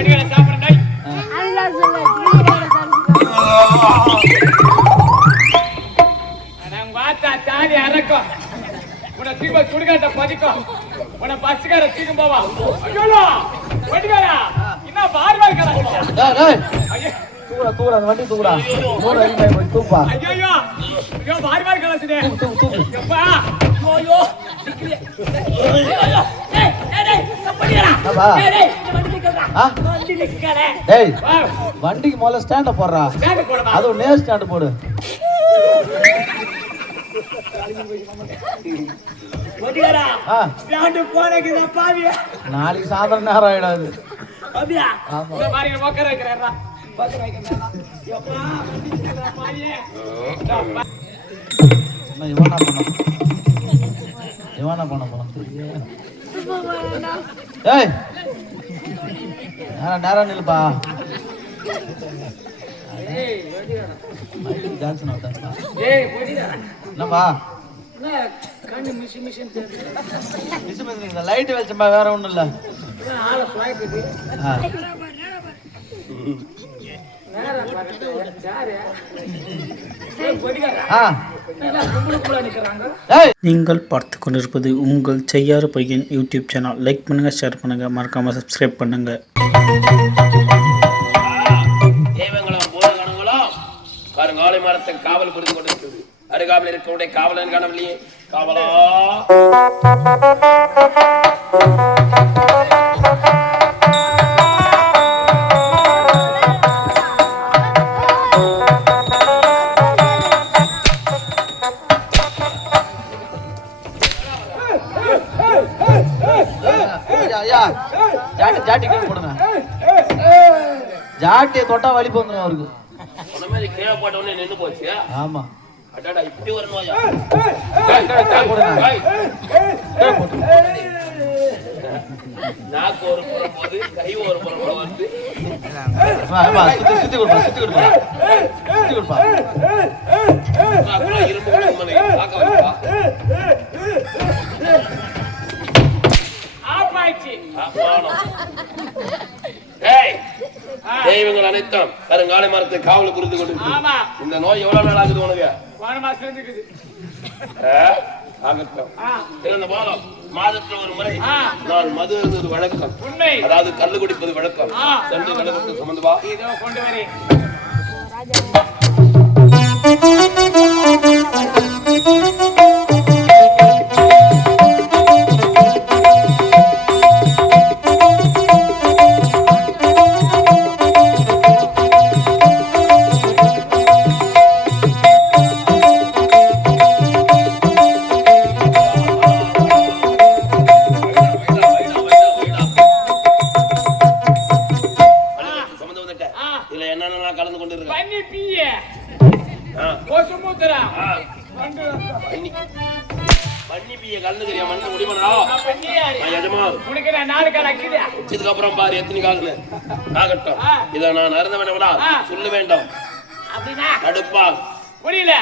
வடிவேல சாப்பிடுறேன் அல்லாஹ் சொல்ல நான் வாத்தா தாலி அரக்கும் உன தீப சுடுகாட்ட பதிக்கும் உன பஸ்கார தீக்கும் போவா ஐயோ வடிவேலா என்ன பார்வாய் கலக்குறா டேய் ஐயோ தூக்குடா அந்த வண்டி தூக்குடா மூணு அடி போய் தூக்குப்பா ஐயோ ஐயோ பார்வாய் கலக்குதே தூக்கு எப்பா ஐயோ சிக்கிரியா ஐயோ டேய் டேய் தப்படிடா டேய் வண்டி நிக்கடா வண்டி நிக்கடா டேய் வண்டிக்கு முதல்ல ஸ்டாண்ட போடுறா ஸ்டாண்ட் போடுடா அது ஒரு நேர் ஸ்டாண்ட் போடு வடிவேலா ஸ்டாண்ட் போனக்கு பாவியா நாளைக்கு சாயந்தரம் நேரம் ஆயிடாது அப்படியா ஆமா இந்த மாதிரி உட்கார வைக்கிறேன்டா உட்கார வைக்கிறேன்டா எப்பா வண்டி நிக்கடா பாவியே இவனா பண்ண போறான் ஏய் நேரா நில்லுப்பா ஏய் வடிவேலா ஜான்சன் வந்தா ஏய் வடிவேலா என்னப்பா என்ன கண்ணு மிஷின் தெரியுது இந்த லைட் வெளிச்சம்பா வேற ஒண்ணும் இல்ல ஆள ஃளைட் இது நேரா பாருங்க யாரு ஏய் வடிவேலா நல்லா கும்பலுக்குள்ள நிக்கறாங்க நீங்கள் பார்த்து கொண்டிருப்பது உங்கள் செய்யாறு பையன் யூடியூப் சேனல். லைக் பண்ணுங்கள், ஷேர் பண்ணுங்கள், மறக்காமல் சப்ஸ்கிரைப் பண்ணுங்கள். தெய்வங்களும் பூதகணங்களும் கருங்காலை மரத்தை காவல் புரிந்து கொண்டிருக்கிறது. அருகாமல் இருக்கக்கூடிய காவலன் காணவில்லையே. காவலா ஜாட்டியை தொட்டா வலி போந்துடும் அவருக்கு. கீழே போட்ட உடனே நின்று போச்சு. ஆமா அடாடா இப்படி ஒரு நோயா? நாக்கு ஒரு புறம் போது கை ஒரு புறம் வந்து சுத்தி கொடுப்பா இரும்பு பார்க்க வைப்பா. தெய்வங்கள் அனைத்தும் கருங்காலை மரத்தை காவல் புரிந்து கொண்டு இந்த நோய் எவ்வளவு நாள் ஆகுது உனக்கு? மாதத்தில் ஒரு முறை நான் மது இருந்தது வழக்கம். அதாவது கல்லு குடிப்பது வழக்கம். ரெண்டு கல்லு சுமந்து வா. கொண்டு வரேன். இதுக்கப்புறம் பாரு எத்தனை காகட்டும். இதை நான் அறிந்தவனவனா சொல்ல வேண்டும். தடுப்பா புரியல.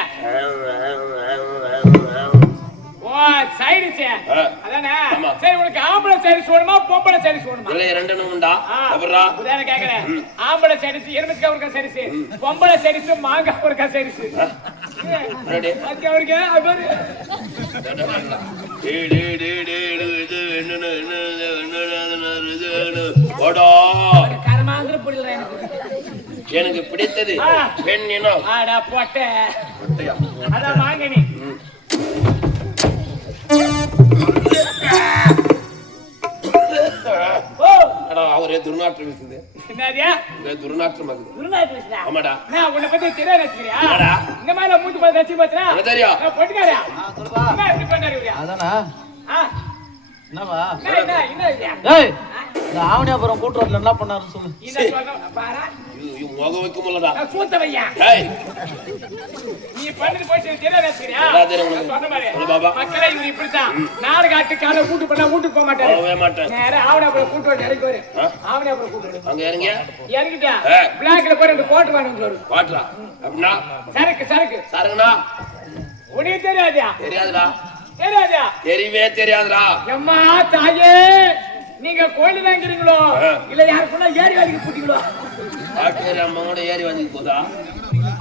சரி உனக்கு ஆம்பளை சைடிஸ் வேணுமா பொம்பளை சைடிஸ் வேணுமா? இல்ல ரெண்டு உண்டா? கேக்குறேன். ஆம்பளை சைடிஸ் எருமத்துக்கு அவருக்கு சைடிஸ், பொம்பளை சைடிஸ் மாங்காய் அவருக்கு சைடிஸ். அவருக்கு எனக்கு பிடித்தது பெண் இனம். அதான் வாங்கினி அவரே துர்நாற்றம் வீசுது. துர்நாற்றம் ஆமாடா. உன்னை பத்தி தெரியாது. இந்த மாதிரி மூச்சு பார்த்து வச்சு பார்த்தா தெரியும். போட்டுக்காரா இப்படி பண்ணாரு. அதானா என்னவா என்ன ஆவணியாபுரம் கூட்டுறதுல என்ன பண்ணாருன்னு சொல்லு. முக வைக்க முடியலடா. சூத்தவையா நீ பண்ணது போயிட்டு தெரியாதா? மக்களே இவர் இப்படித்தான் நாடு காட்டு காலை கூட்டு பண்ணா வீட்டுக்கு போக மாட்டாரு. நேரா ஆவணியாபுரம் கூட்டு வந்து இறங்குவாரு. ஆவணியாபுரம் கூட்டு அங்க இறங்க இறங்கிட்டா பிளாக்ல போய் ரெண்டு கோட்டு வாங்க வாட்டரா அப்படின்னா சரக்கு சரக்கு சரக்குனா உனக்கு தெரியாதா? தெரியாதுடா. தெரியாதா? தெரியவே தெரியாதுடா. எம்மா தாயே நீங்க கோயில தான் இருக்கிறீங்களோ இல்ல யாருக்குன்னா ஏரி வேலைக்கு போட்டீங்களோ? ஆட்டேரி அம்மா கூட ஏரி வந்து போதா?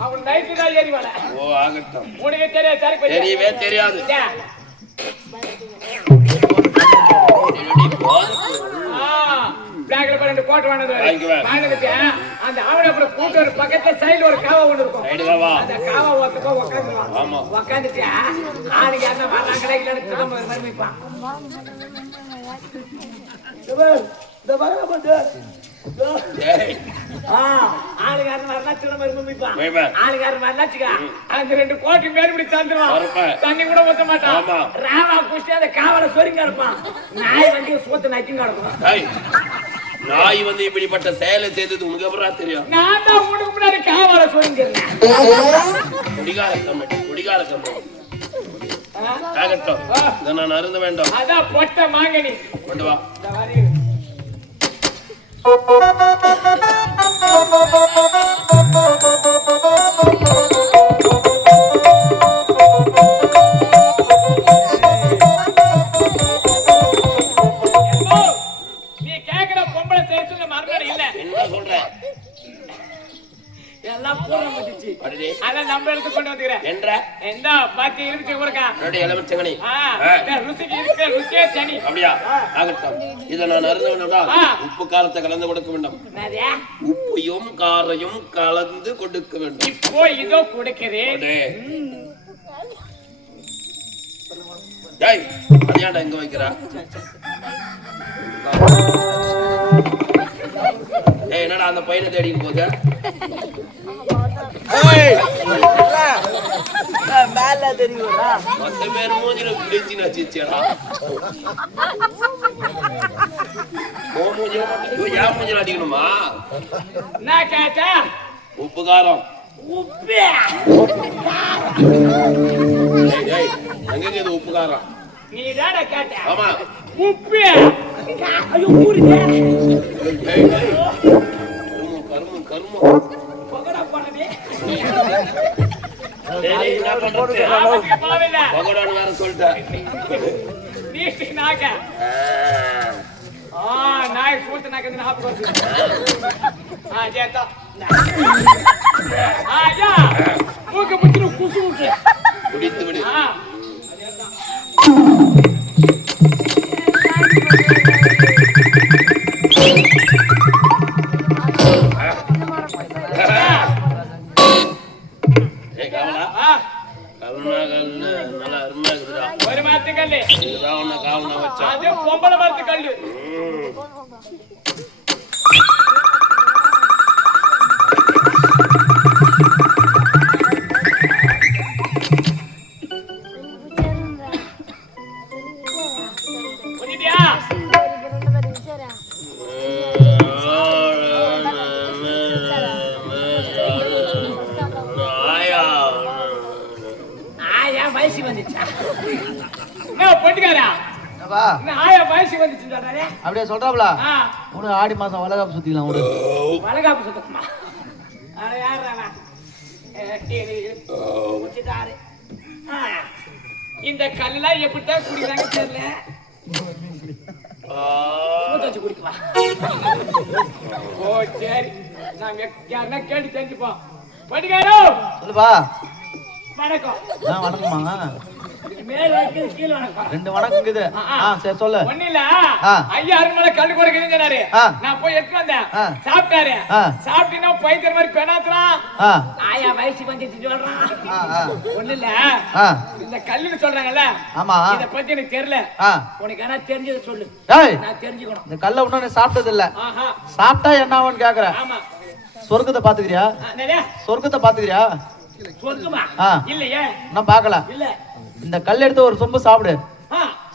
அவன் நைட்டு தான் ஏரி வேலை. ஓ ஆகட்டும். உனக்கு தெரியாது சரி போய் தெரியவே தெரியாது. பேக்ல ரெண்டு கோட்டை வாங்கினது அந்த ஆவணப்பட கூட்டு ஒரு பக்கத்துல சைடுல ஒரு காவா ஒண்ணு இருக்கும். அந்த காவா ஒத்துக்கோ உட்காந்துருவான். உட்காந்துட்டு ஆளுங்க யாருன்னா வர்றாங்களா இல்லன்னு திரும்ப மறுமைப்பான். ஆளுகாரன் வரலாம் திரும்ப மறுமைப்பான். ஆளுகாரன் வரலாச்சுக்கா அந்த ரெண்டு கோட்டை மேற்படி தந்துருவான். தண்ணி கூட ஊத்த மாட்டான். ராவா குஷ்டி அந்த காவலை சொரிங்க இருப்பான். நாய் வந்து சூத்த நக்கிங்க இருக்கும். நாய் வந்து இப்படிப்பட்ட செயலை செய்தது உனக்கு அப்புறம் தெரியும். நான் தான் உனக்கு முன்னாடி காவலை சொரிஞ்சிருந்தேன். குடிகார கம்பெனி குடிகார கம்பெனி ஆகட்டும். இதை நான் அருந்த வேண்டும். அதான் பொட்ட மாங்கனி கொண்டு வா. நீ கேக்குற பொம்பளை சேர்த்து மறுபடியும் இல்ல என்ன சொல்ற? எல்லாம் பூரா முடிச்சு அதான் நம்ம எடுத்து கொண்டு வந்துக்கிறேன். என்ற எந்த பாத்தி இருக்கு கொடுக்கா எலுமிச்சங்கனி ருசிக்கு இருக்கு ருசியே தனி. அப்படியா? ஆகட்டும். இதை நான் அருந்த வேண்டும். உப்பு காரத்தை கலந்து கொடுக்க வேண்டும். உப்பையும் காரையும் கலந்து கொடுக்க வேண்டும். இப்போ இதோ கொடுக்கிறேன். அதையாண்டா எங்க வைக்கிறா? என்னடா அந்த பையனை தேடின்னு போக மொத்த பேர் மூஞ்சில பிடிச்சி நச்சிச்சேடா. ஏன் மூஞ்சில அடிக்கணுமா? நான் கேட்டா உப்பு காரம் உப்பு எங்க இது உப்பு காரம்? நீ தான கேட்ட. ஆமா உப்பு. ஐயோ ஊருடே. கருமு கருமு பகடா பண்ணவே. என்ன பண்றது? ஆமாக்கு பாவல. பகடான்னு வேற சொல்லிட்டேன். நீ நாக்க. நாய் சூத்து நாக்கது நான் போச்சு. ஜேதா. யா. மூக்கு புடிச்சு குசு விட்டு. குடித்து விடு. ஒரு மரத்து கல்லு அது பொம்பளை மரத்து கல்லு. அப்படியே சொல்றாப்ல உனக்கு ஆடி மாசம் வளகாப்பு சுத்திக்கலாம். ஒரு வளகாப்பு சுத்தமா இந்த கல்லாம் எப்படித்தான் குடிக்கிறாங்க தெரியல. குடிக்கலாம். ஓ சரி நாங்க யாருன்னா கேட்டு தெரிஞ்சுப்போம். படிக்காரோ சொல்லுப்பா. வணக்கம். வணக்கம்மா. மேல வைக்கிறது கீழ வணக்கம். ரெண்டு வணக்கம் இருக்குது. சரி சொல்லு. ஒண்ணு இல்ல ஐயா அருமலை கல்லு கொடுக்குறீங்கன்னாரு. நான் போய் எடுத்து வந்தேன். சாப்பிட்டாரு. சாப்பிட்டீங்கன்னா பைத்தியர் மாதிரி பெணாத்துறான். ஆயா வயசு வந்துச்சு சொல்றான். ஒண்ணு இல்ல இந்த கல்லுன்னு சொல்றாங்கல்ல. ஆமா. இத பத்தி எனக்கு தெரியல. உனக்கு என்ன தெரிஞ்சது சொல்லு. நான் தெரிஞ்சுக்கணும். இந்த கல்ல உடனே சாப்பிட்டது இல்ல. சாப்பிட்டா என்ன ஆகும்னு கேக்குறேன். ஆமா. சொர்க்கத்தை பாத்துக்கிறியா? சொர்க்கத்தை பாத்துக்கிறியா? சொர்க்கமா? இல்லையே. நான் பார்க்கல. இல்ல. இந்த கல் எடுத்து ஒரு சொம்பு சாப்பிடு.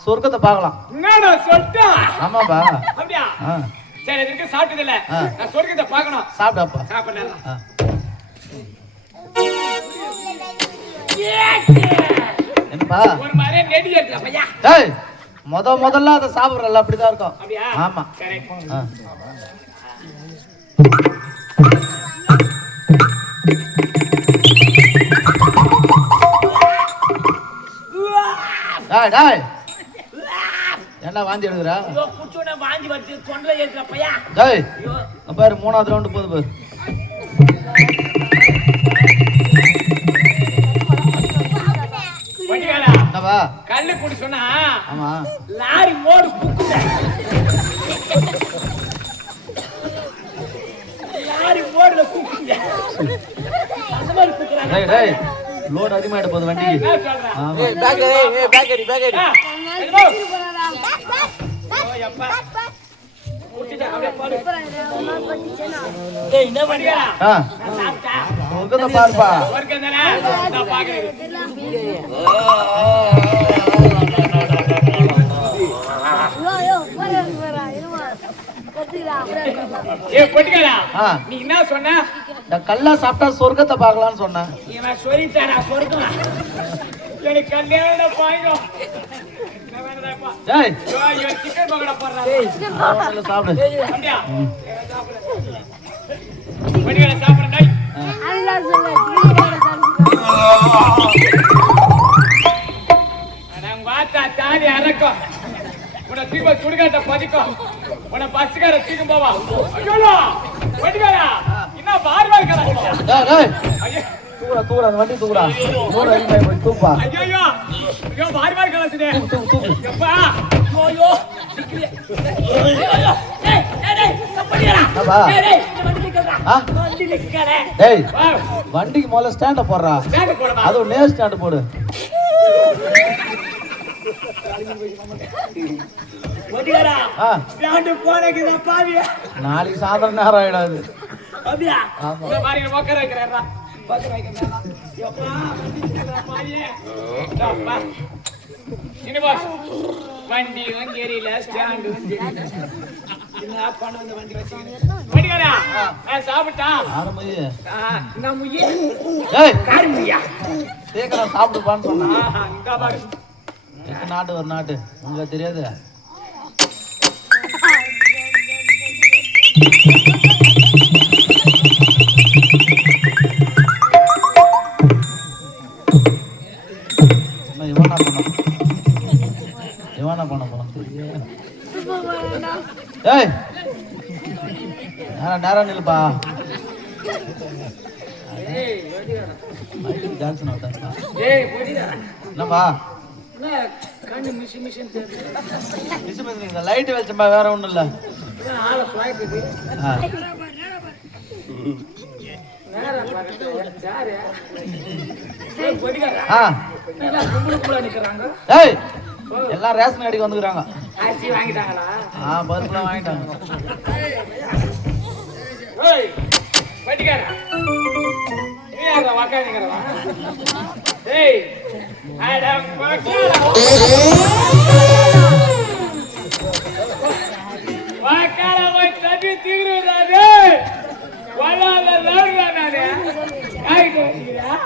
சொர்க்கத்தை பார்க்கலாம். என்னடா சொல்றா? ஆமாப்பா. அப்படியே. சரி இதுக்கு சாப்பிட்டது இல்ல. நான் சொர்க்கத்தை பார்க்கணும். சாப்பிடுப்பா. சாப்பிடலாம். என்னப்பா? ஒரு மாதிரி நெடி ஏத்துற பையா. டேய் முதல்ல அத சாப்பிடுறல்ல அப்படிதான் இருக்கும். அப்படியே. ஆமா. கரெக்ட். டேய் டேய் என்ன வாந்தி எடுக்குறா? ஐயோ குச்சோட வாந்தி டேய் பாரு 3வது ரவுண்ட் போகுது பாரு. என்னவா கல்லு கூடி சொன்னா ஆமா லாரி மோடு குக்குத லாரி மோடுல குக்குங்க அந்த மாதிரி குக்குறாங்க. டேய் டேய் லோட் அதிகமாயிட்டு போகுது வண்டிக்கு. என்ன சொல்றா? ஆமா பேக் அடி அப்பா ஊட்டிடா அப்படியே பாரு. டேய் என்ன பண்ணியா ஆ சாப்பிட்டா உங்கத பாருப்பா. வர்க்கதானே நான் பாக்குறேன். ஏய் பொட்டிகளா ஆ நீ என்ன சொன்ன? இந்த கல்லா சாப்பிட்டா சொர்க்கத்தை பார்க்கலாம்னு சொன்னேன். இவன் சொல்லிட்டாரா சொர்க்கம்? எனக்கு கல்யாணம் பாயிடும். நான் வேணாப்பா. டேய் ஐயோ சிக்கன் பக்கோடா போடுறா. முதல்ல சாப்பிடு. அப்படியா? பொட்டிகளா சாப்பிடுறேன் டேய். நான் வாத்தா தாடி அரக்கும். உன தீப சுடுகாட்ட பதிக்கும். உன பஸ்கார தீக்கும் போவா. ஐயோ பொட்டிகளா என்ன பார்வார் கராங்க. டேய் டேய் ஐயோ தூக்குடா அந்த வண்டி தூக்குடா. லோட் அதிகமாயி போய் தூக்குப்பா. ஐயோ ஐயோ பார்வார் கராசுடே. தூக்கு. எப்பா ஐயோ சிக்கிரியா. ஐயோ டேய் டேய் கப்படியா. என்னப்பா? டேய் வண்டி நிக்கறா. ஆ வண்டி நிக்கறே. டேய் வா வண்டிக்கு முதல்ல ஸ்டாண்ட போடுறா. பேக் போடுடா. அது நேர் ஸ்டாண்ட் போடு. பொட்டிகளா ஆ ஸ்டாண்ட் போறதுக்கு பாவியா. நாளைக்கு சாயந்தரம் நேரம் ஆயிடாது. அப்படியா? ஆமா இந்த மாதிரி உட்கார வைக்கிறேன்டா. உட்கார வைக்கிறேன்டா. எப்பா வண்டி நிக்கறா பாவியே. அப்பா இனி பாஸ் வண்டி வங்கேரியில ஸ்டாண்ட் வந்து என்ன பண்ண அந்த வண்டி வச்சிருக்கேன். பொட்டிகளா நான் சாப்பிட்டா. ஆரம்பி. நான் முய்யே ஏய் காரி முய்யா. சீக்கிரம் சாப்பிடுப்பான்னு சொன்னா. இந்த பாரு எங்க நாட்டு ஒரு நாட்டு உங்களுக்கு தெரியாது. இவனா பண்ண போறான். ஏய் நேரம் நில்லுப்பா. டான்ஸ் நோட்டா ஏய் பொட்டிகளா என்னப்பா என்ன கண்ணு மிஷின் தெரியுது. இந்த லைட் வெளிச்சம்பா வேற ஒண்ணும் இல்ல. ஆளை ஃப்ளைட் இது ஆ. நேரா பாக்கட்டு யாரு? ஏய் பொட்டிகளா ஆ எல்லாம் கும்பலுக்குள்ள நிக்கறாங்க. ஏய் எல்லாம் ரேஷன் கடைக்கு வந்துக்குறாங்க. ஆச்சி வாங்கிட்டாங்களா? பருப்புலாம் வாங்கிட்டாங்க. ஏய் பொட்டிகளா நீ யாரா வாக்கானிங்கறவா? ஏய் அடம் வாக்காடா. வாக்காடா போய் தட்டி தீங்குறடா டேய். வளால லாடுடா நானே. ஐ கோசிரா.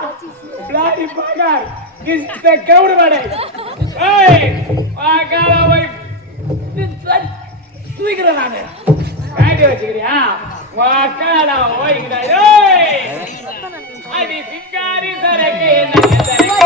பிளாடி பாகார். கிஸ்த கவுடுவாடே. ஏய் வாக்காடா போய் தூக்குறடா நானே. காடி வச்சிக்கிறியா? வாக்காடா ஓய்ங்கடா ஏய். அடி சிங்காரி சரக்கே நல்ல சரக்கே.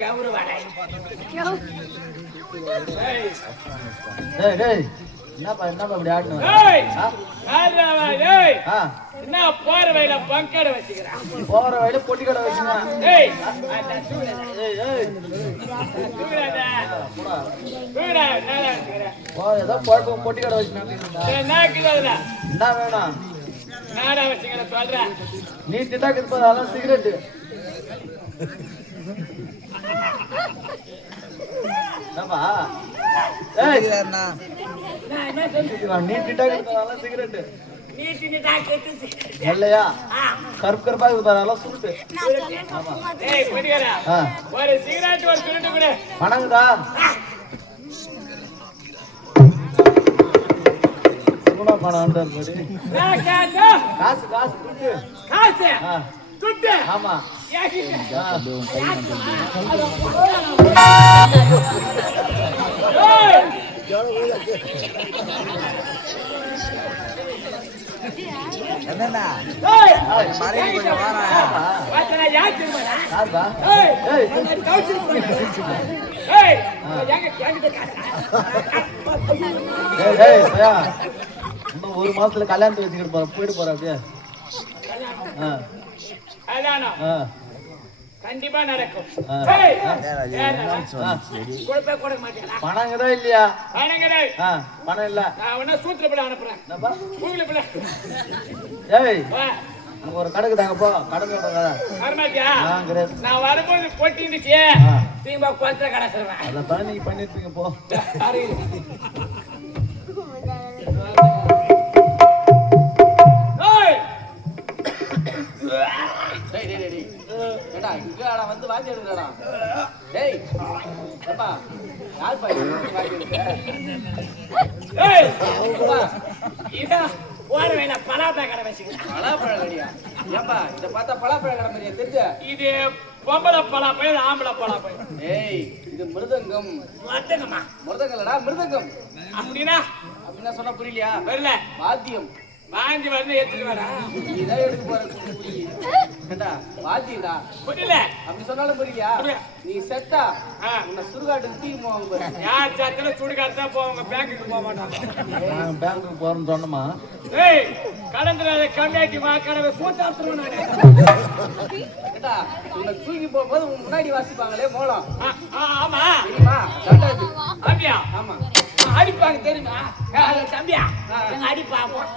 கவுரு வாடை. என்னப்பா இப்படி ஆடணும்? என்ன போற வயல பங்கடை வச்சுக்கிறான், போற வயல பொட்டி கடை வச்சுக்கிறான். ஏதோ பொட்டி கடை வச்சுக்கிறான். என்ன வேணும்? நாடா வச்சுக்கிற சொல்ற நீ திட்டாக்கு அதெல்லாம் சிகரெட்டு. நீ திட்டாக்கு சிகரெட்டு இல்லையா? கருப்பு கருப்பா அதெல்லாம் சுருட்டு. ஒரு சிகரெட் ஒரு சுருட்டு கூட வணங்குதா? பணம் காசு காசு துட்டு காசு துட்டு. ஆமா இன்னும் ஒரு மாசத்துல கல்யாணத்தை வச்சுக்கிட்டு போயிட்டு போற அப்படியே. கண்டிப்பா நடக்கும். பணங்கதான் இல்லையா? பணம் இல்ல. சூத்திரப்பட அனுப்புறேன். ஏய் ஒரு கடைக்கு தாங்க போ. கடை நான் வரும்போது போட்டி இருந்துச்சு. திரும்ப கொத்த கடை சொல்றேன். அதான் நீங்க பண்ணிருப்பீங்க போ. வந்து வாங்கி எடுக்கடா. டேய் அப்பா யார் பை வாங்கி எடுக்க? ஏய் இதா ஓட வேணா பலாப்பழ கடை வச்சிருக்க. பலாப்பழ கடையா? ஏப்பா இத பார்த்தா பலாப்பழ கடை மாதிரியா தெரியுது? இது பொம்பளை பலாப்பழம், ஆம்பளை பலாப்பழம். ஏய் இது மிருதங்கம். மிருதங்கமா? மிருதங்கலடா மிருதங்கம். அப்படினா சொன்னா புரியலையா? வரல. வாத்தியம். வாந்தி வந்து எடுத்துட்டு வரா. நீதான் எடுத்து போற புரிய. ஏண்டா வாத்தியடா. புரியல. அப்படி சொன்னாலும் புரியலையா? நீ செத்தா உன்னை சுடுகாட்டுக்கு தூக்கி போவாங்க பாரு. யார் செத்தல சுடுகாட்டு தான் போவாங்க, பேங்க்குக்கு போக மாட்டாங்க. நான் பேங்க்குக்கு போறேன்னு சொன்னமா? ஏய் கடந்தல கம்மியாக்கி வாக்கறவே சூத்தாத்துறோம் நானே. ஏண்டா உன்னை தூக்கி போகும்போது முன்னாடி வாசிப்பாங்களே மோளம். ஆமா தெரியுமா? கண்டாது. அப்படியா? ஆமா. அடிப்பாங்க தெரியுமா? தம்பியா எங்க அடி பாப்போம்.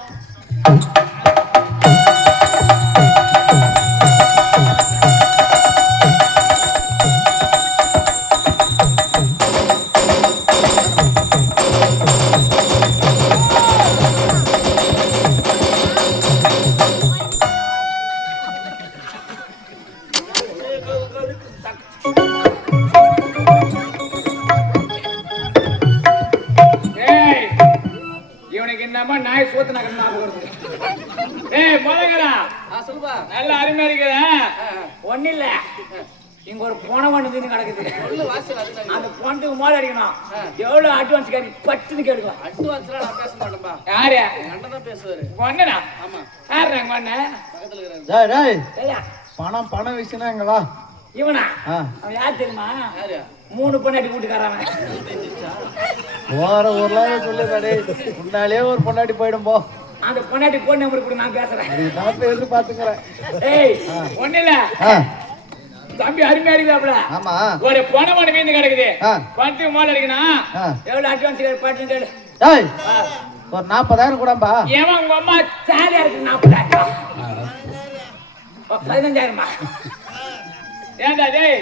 நாய் சோத்து நகர் வருது. ஏய் மொதகரா சொல்லுப்பா. நல்ல அருமையா இருக்குதா? ஒண்ணு இல்ல, இங்க ஒரு போன ஒண்ணு கிடக்குது. அந்த போனதுக்கு மோத அடிக்கணும். எவ்வளவு அட்வான்ஸ் கேட்க பட்டுன்னு கேட்கலாம். அட்வான்ஸ்லாம் நான் பேச மாட்டேன்பா. யாரு? அண்ணன் தான் பேசுவாரு. ஒண்ணா? ஆமா. யாரு எங்க அண்ணன்? பக்கத்துல இருக்காரு. டேய் டேய். பணம் விஷயம்னா எங்க வா. இவனா? அவன் யார் தெரியுமா? யாரு? 3 பொண்டாட்டி கூட்டுக்காரன். ஓர ஊர்ல சொல்லுடா. முன்னாலே ஒரு பொண்டாட்டி போய்டும் போ. அந்த பொண்டாட்டி போன் நம்பர் கூட நான் பேசுறேன். நான் பேசி பாத்துக்கறேன். ஏய் ஒண்ணு இல்ல. தம்பி அருமையா இருக்குதாப்ல. ஆமா. ஒரு போன மீந்து கிடக்குது. பணத்துக்கு மோல அடிக்கணும். எவ்வளவு அட்வான்ஸ் பாட்டு கேளு. டேய் ஒரு 40,000 கூடம்பா. ஏமா உங்க அம்மா சாலியா இருக்கு 40,000. 15,000மா? ஏண்டா டேய்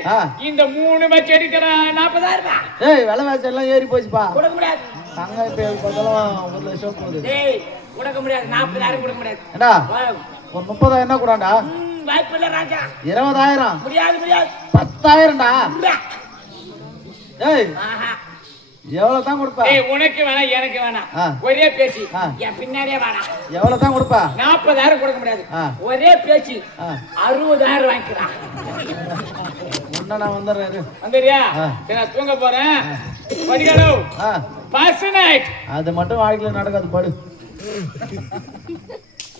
இந்த 3 பட்ஜெட் எடுக்கற 40,000. டேய் விலைவாசி எல்லாம் ஏறி போச்சுப்பா. கொடுக்க முடியாது. தங்க இப்ப பதலாம் 1 லட்சம் போகுது. டேய் கொடுக்க முடியாது. 40,000 கொடுக்க முடியாது. என்னடா ஒரு 30,000 என்ன கூடாண்டா? வாய்ப்பு இல்ல ராஜா. 20,000 முடியாது. 10,000டா. டேய் எவ்வளவு தான் கொடுப்பா? ஏய் உனக்கு வேணா எனக்கு வேணா. ஒரே பேச்சு. என் பின்னாடியே வாடா. எவ்வளவு தான் கொடுப்பா? 40,000 கொடுக்க முடியாது. ஒரே பேச்சு 60,000 வாங்கிக்கிறான். நான் வந்துடுறேன். வந்துறியா? நான் தூங்க போறேன். படிக்கணு. பாஸ் நைட். அது மட்டும் வாழ்க்கையில நடக்காது. படு.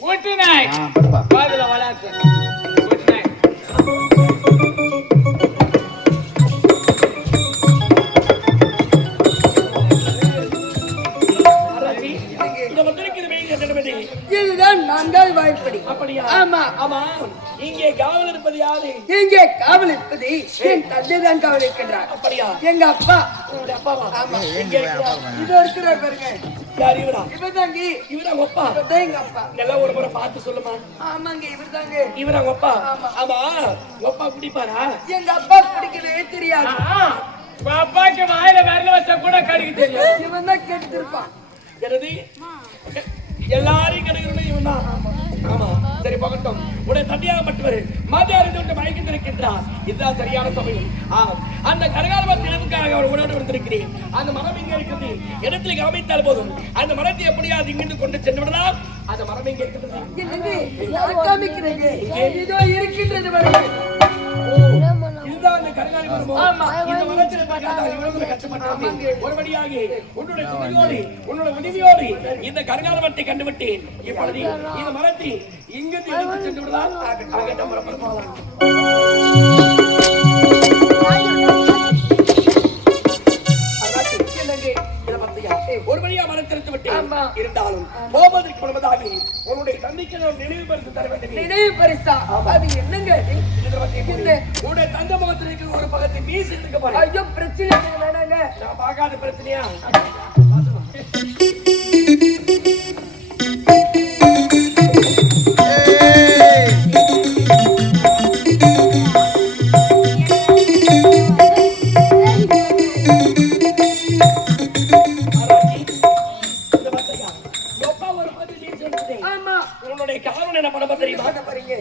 Good night. படுப்பா. பாதுல வளாத்து. Good night. 4வது வாய்ப்படி. அப்படியா? ஆமா. ஆமா, இங்கே காவல் இருப்பது யாரு? இங்கே காவல் இருப்பது என் தந்தை தான் காவல் இருக்கின்றார். அப்படியா? எங்க அப்பா. உங்களுடைய அப்பாவா? ஆமா. எங்க இருக்கிறார்? இதோ இருக்கிறார் பாருங்க. யார் இவரா? இவர்தாங்க. இவரா உங்க அப்பா? இவர்தான் எங்க அப்பா. இதெல்லாம் ஒரு முறை பார்த்து சொல்லுமா. ஆமாங்க, இவர்தாங்க. இவரா உங்க அப்பா? ஆமா. ஆமா, உங்க அப்பா குடிப்பாரா? எங்க அப்பா பிடிக்கவே தெரியாது. உங்க அப்பாக்கு வாயில விரல வச்சா கூட கடிக்க தெரியும். இவன் தான் கெடுத்திருப்பான். எனது எல்லாரையும் கெடுக்கிறது இவன் தான். ஆமா, சரி போகட்டும். உடைய தண்ணியாகப்பட்டவர் மாதாரி விட்டு மயக்கின்றிருக்கின்றார். இதுதான் சரியான சமயம். அந்த கரகாலமரத்தின் இடத்துக்காக அவர் உடனே வந்திருக்கிறேன். அந்த மரம் இங்கே இருக்குது. இடத்துல அமைத்தால் போதும். அந்த மரத்தை எப்படியாவது இங்கிருந்து கொண்டு சென்று விடலாம். அந்த மரம் இங்கே இருக்கிறது. என்னது? நான் காமிக்கிறேங்க. இதோ இருக்கின்றது பாருங்க. இதுதான் அந்த கரகாலி மரமோ? ஆமா. இந்த மரத்தில் பார்க்கிறதா இவ்வளவு கஷ்டப்பட்டாங்க. ஒருபடியாக உன்னுடைய துணையோடு உன்னுடைய உதவியோடு இந்த கரகாலமரத்தை கண்டுவிட்டேன். இப்பொழுது இந்த மரத்தை இங்கிருந்து எடுத்து சென்று விடலாம். ஆக நம்ம போகலாம். ஒரு வழியா மரத்திருத்து விட்டேன். இருந்தாலும் போவதற்கு முன்பதாக உன்னுடைய தந்தைக்கு நினைவு பரிசு தர வேண்டும். நினைவு பரிசா? அது என்னங்க? உன்னுடைய தந்தை முகத்தில் இருக்கிற ஒரு பக்கத்தை வீசி இருக்க பாரு. ஐயோ, பிரச்சனை வேணாங்க. நான் பார்க்காத பிரச்சனையா?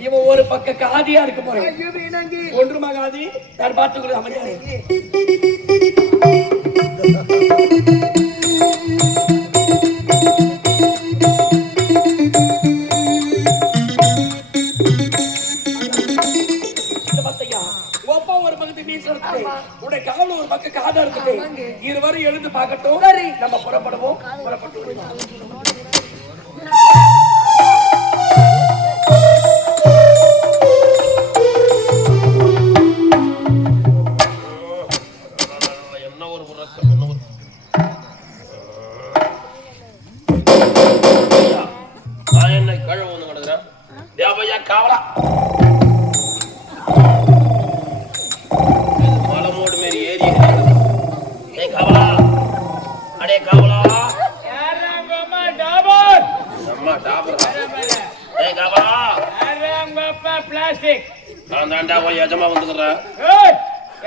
இவன் ஒரு பக்க காதியா இருக்க போறேன். ஒன்று மகாதி நான் பார்த்துக்கிறது அமைதியாக. உடைய கால ஒரு பக்க காதா இருக்குது. இருவரும் எழுந்து பார்க்கட்டும். நம்ம புறப்படுவோம். புறப்பட்டு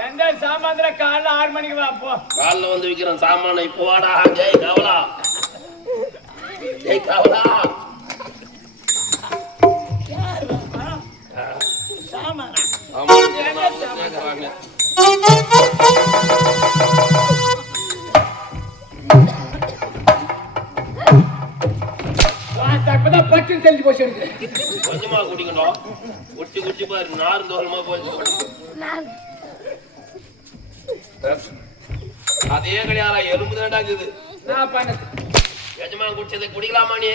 எந்த சாமாந்திர காலைல 6 மணிக்கு வா போ. காலைல வந்து விக்கிறேன் சாமான. இப்போ வாடா. ஜெய் கவலா, ஜெய் கவலா. சாமானா? ஆமா, சாமான். அப்பதான் பட்டு தெரிஞ்சு போச்சு. கொஞ்சமா குடிக்கணும். குட்டி குட்டி பாரு, நாறு தோலமா போச்சு. அதே கிடையாது, எறும்பு தாண்டாக்குது. எஜமா குடிச்சதை குடிக்கலாமா? நீ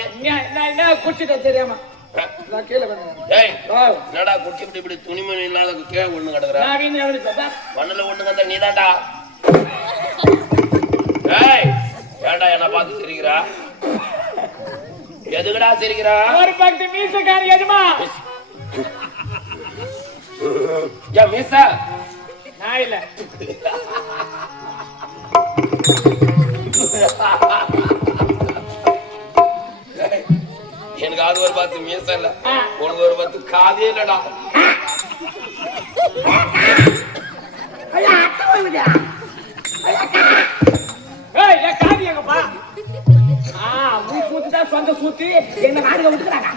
குடிச்சிட்ட தெரியாமா? என்னடா குடிச்சு இப்படி துணிமணி இல்லாத கீழே ஒண்ணு கிடக்குற. மண்ணுல ஒண்ணு கந்த நீ தாண்டா. ஏண்டா என்ன பார்த்து சிரிக்கிறா? எதுக்குடா சிரிக்கிறா? ஒரு பக்கத்து மீசக்காரி எஜமா. ஏன் மீசா? நான் இல்ல. எனக்கு அது ஒரு பார்த்து மீசா இல்ல, உனக்கு ஒரு பார்த்து காதே இல்லடா. காதி எங்கப்பா? சொந்த சூத்தி என்ன நாடுக விட்டுறாங்க.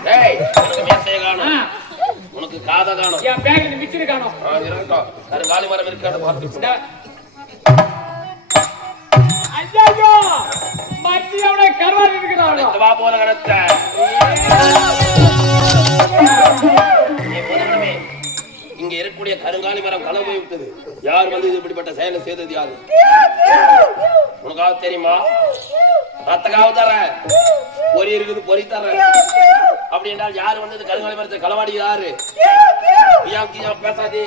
உனக்கு காத காணும், என் பேங்க்ல மிச்சரு காணும். காலி மரம் இருக்காது பார்த்து. ஐயோ மத்தியோட கருவாடு இருக்கிறான். வா போற கடத்த இங்க இருக்கக்கூடிய கருங்காலி மரம் களவு போய் விட்டது. யார் வந்து இப்படிப்பட்ட செயலை செய்தது யாரு? உனக்காக தெரியுமா? ரத்தக்காக தர பொறி இருக்குது, பொறி தர. அப்படி என்றால் யாரு வந்து கருங்காலி மரத்தை களவாடி யாரு? பேசாதே.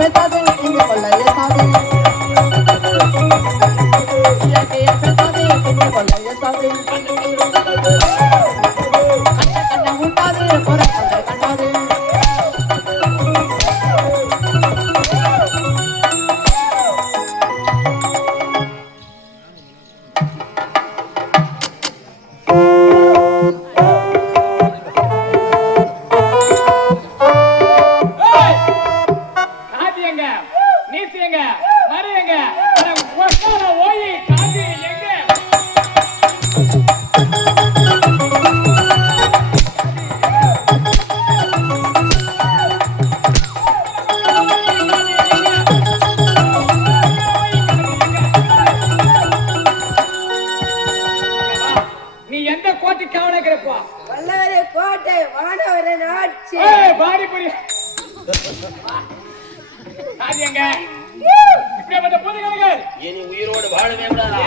பேசாதே இனி உயிரோடு வாழவே கூடாது.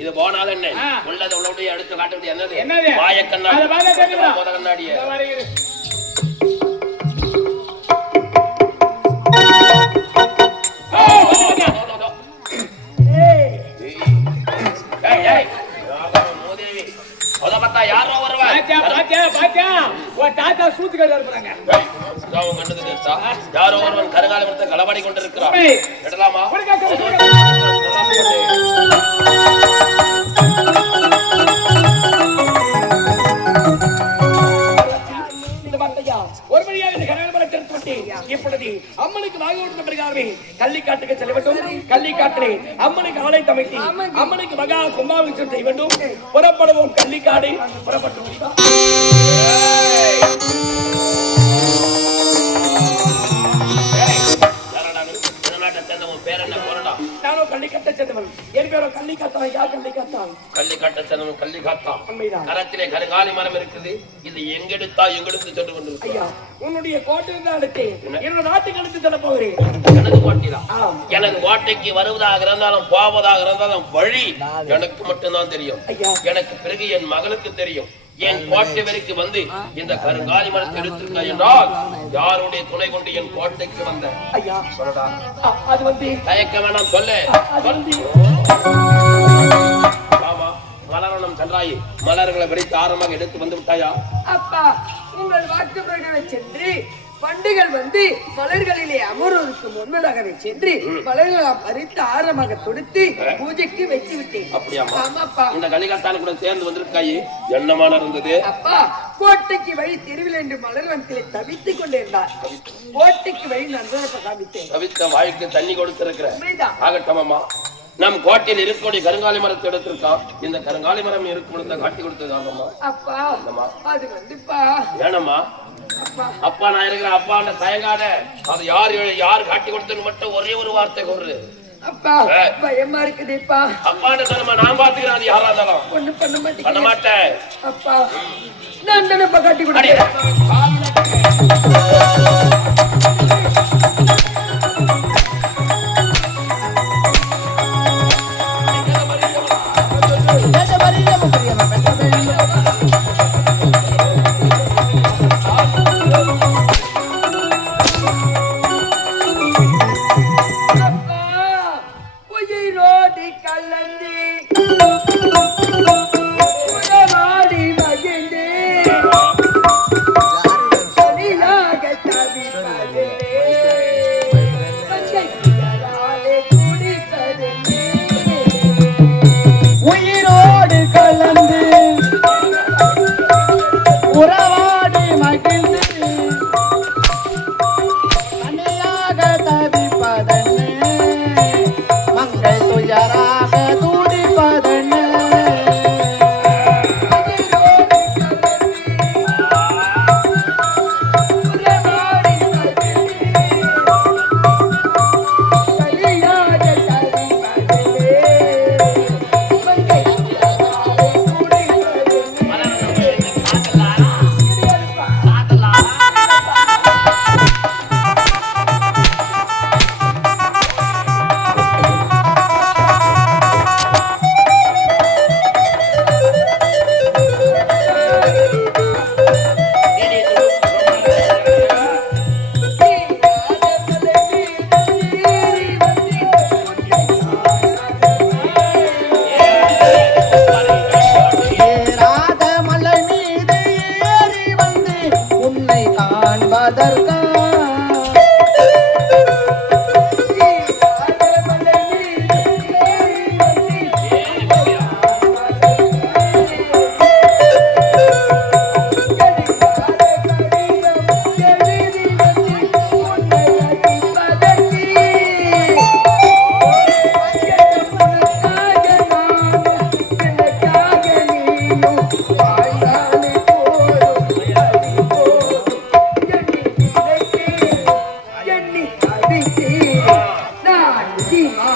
இது போனால் என்ன உள்ளதை உள்ளபடியே எடுத்து காட்ட முடியாது. என்னது மாயக்கண்ணாடி கண்ணாடிய யாரோ வருவா யாரோ ஒருவன் கருகாலத்தை களவாடி கொண்டிருக்கிறான். விடலாமா? ஒரு வழியாக இந்த கரகாலத்தை இப்பொழுது அம்மனுக்கு வாங்க பிரகாரமே கள்ளிக்காட்டுக்கு செல்ல வேண்டும். கள்ளிக்காட்டிலே அம்மனுக்கு ஆலை அமைத்து அம்மனுக்கு மகா கும்பாபிஷேகம் செய்ய வேண்டும். புறப்படுவோம் கள்ளிக்காடு. புறப்பட்டு கரத்திலே கருங்காலி மரம் இருக்குது. இது எங்கெடுத்தா எங்கெடுத்து சென்று கொண்டிருக்க உன்னுடைய கோட்டையில் தான் எடுத்தேன். என்னோட நாட்டுக்கு எடுத்து செல்ல போகிறேன். எனது கோட்டைதான். எனது கோட்டைக்கு வருவதாக இருந்தாலும் போவதாக இருந்தாலும் வழி எனக்கு மட்டும்தான் தெரியும். எனக்கு பிறகு என் மகளுக்கு தெரியும். என் கோட்டை வரைக்கும் வந்து இந்த கருங்காலி மரத்தை எடுத்திருக்க என்றால் யாருடைய துணை கொண்டு என் கோட்டைக்கு வந்த சொல்லடா. அது வந்து தயக்க வேணாம் சொல்லு. ஆமா மலரணம் சென்றாயி மலர்களை வெடித்து ஆரம்பமாக எடுத்து வந்து விட்டாயா? அப்பா உங்கள் வாக்குப்படிகளை சென்று பண்டிகள் வந்து மலர்களிலே அமர்வதற்கு முன்னதாகவே சென்று மலர்களை பறித்து ஆரம்பமாக தொடுத்து பூஜைக்கு வச்சு விட்டேன். அப்படியாப்பா? இந்த கலிகாத்தான கூட சேர்ந்து வந்திருக்காயி என்னமான இருந்தது? அப்பா கோட்டைக்கு வழி தெருவில் என்று மலர் வனத்திலே தவித்துக் கொண்டிருந்தார். கோட்டைக்கு வழி நன்றாக காமித்தேன். தவித்த வாய்க்கு தண்ணி கொடுத்திருக்கிறேன். ஆகட்டமாமா நம் கோட்டையில் இருக்கக்கூடிய கருங்காலி மரத்தை எடுத்திருக்கான். இந்த கருங்காலி மரம் இருக்கும் காட்டி கொடுத்தது ஆகமா? அப்பா அது வந்துப்பா ஏனம்மா? அப்பா நான் இருக்கிறேன். அப்பா தயங்காத. அது யார் காட்டி கொடுத்தது மட்டும் ஒரே ஒரு வார்த்தை கூறு. அப்பா பயமா இருக்குதுப்பா. அப்பாண்ட தனமா நான் பாத்துக்கிறேன். அது யாரா இருந்தாலும் ஒண்ணு பண்ண மாட்டேன். அப்பா நான் தானப்பா காட்டி கொடுக்கிறேன்.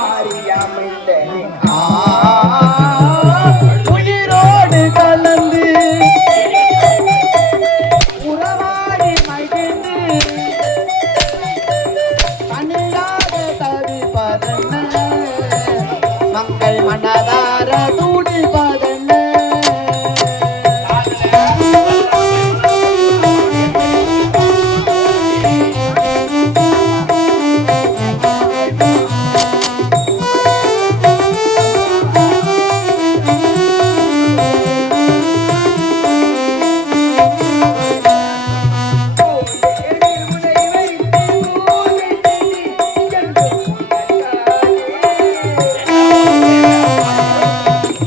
மாறி அமைந்தது உயிரோடு கலந்து உறவாடி மகிழ்ந்து கண்ணில்லாத தவிப்பதென்ன மக்கள் மனதார துடிப்பதென்ன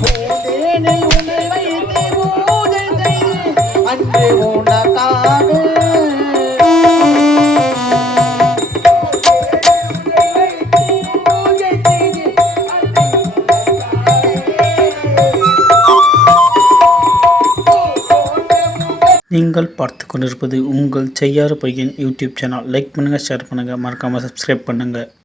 பூந்தேனில் உன்னை வைத்து பூஜை செய்து அன்று உனக்காக நீங்கள் பார்த்து கொண்டிருப்பது உங்கள் செய்யாறு பையன் யூடியூப் சேனல். லைக் பண்ணுங்கள், ஷேர் பண்ணுங்கள், மறக்காமல் சப்ஸ்கிரைப் பண்ணுங்கள்.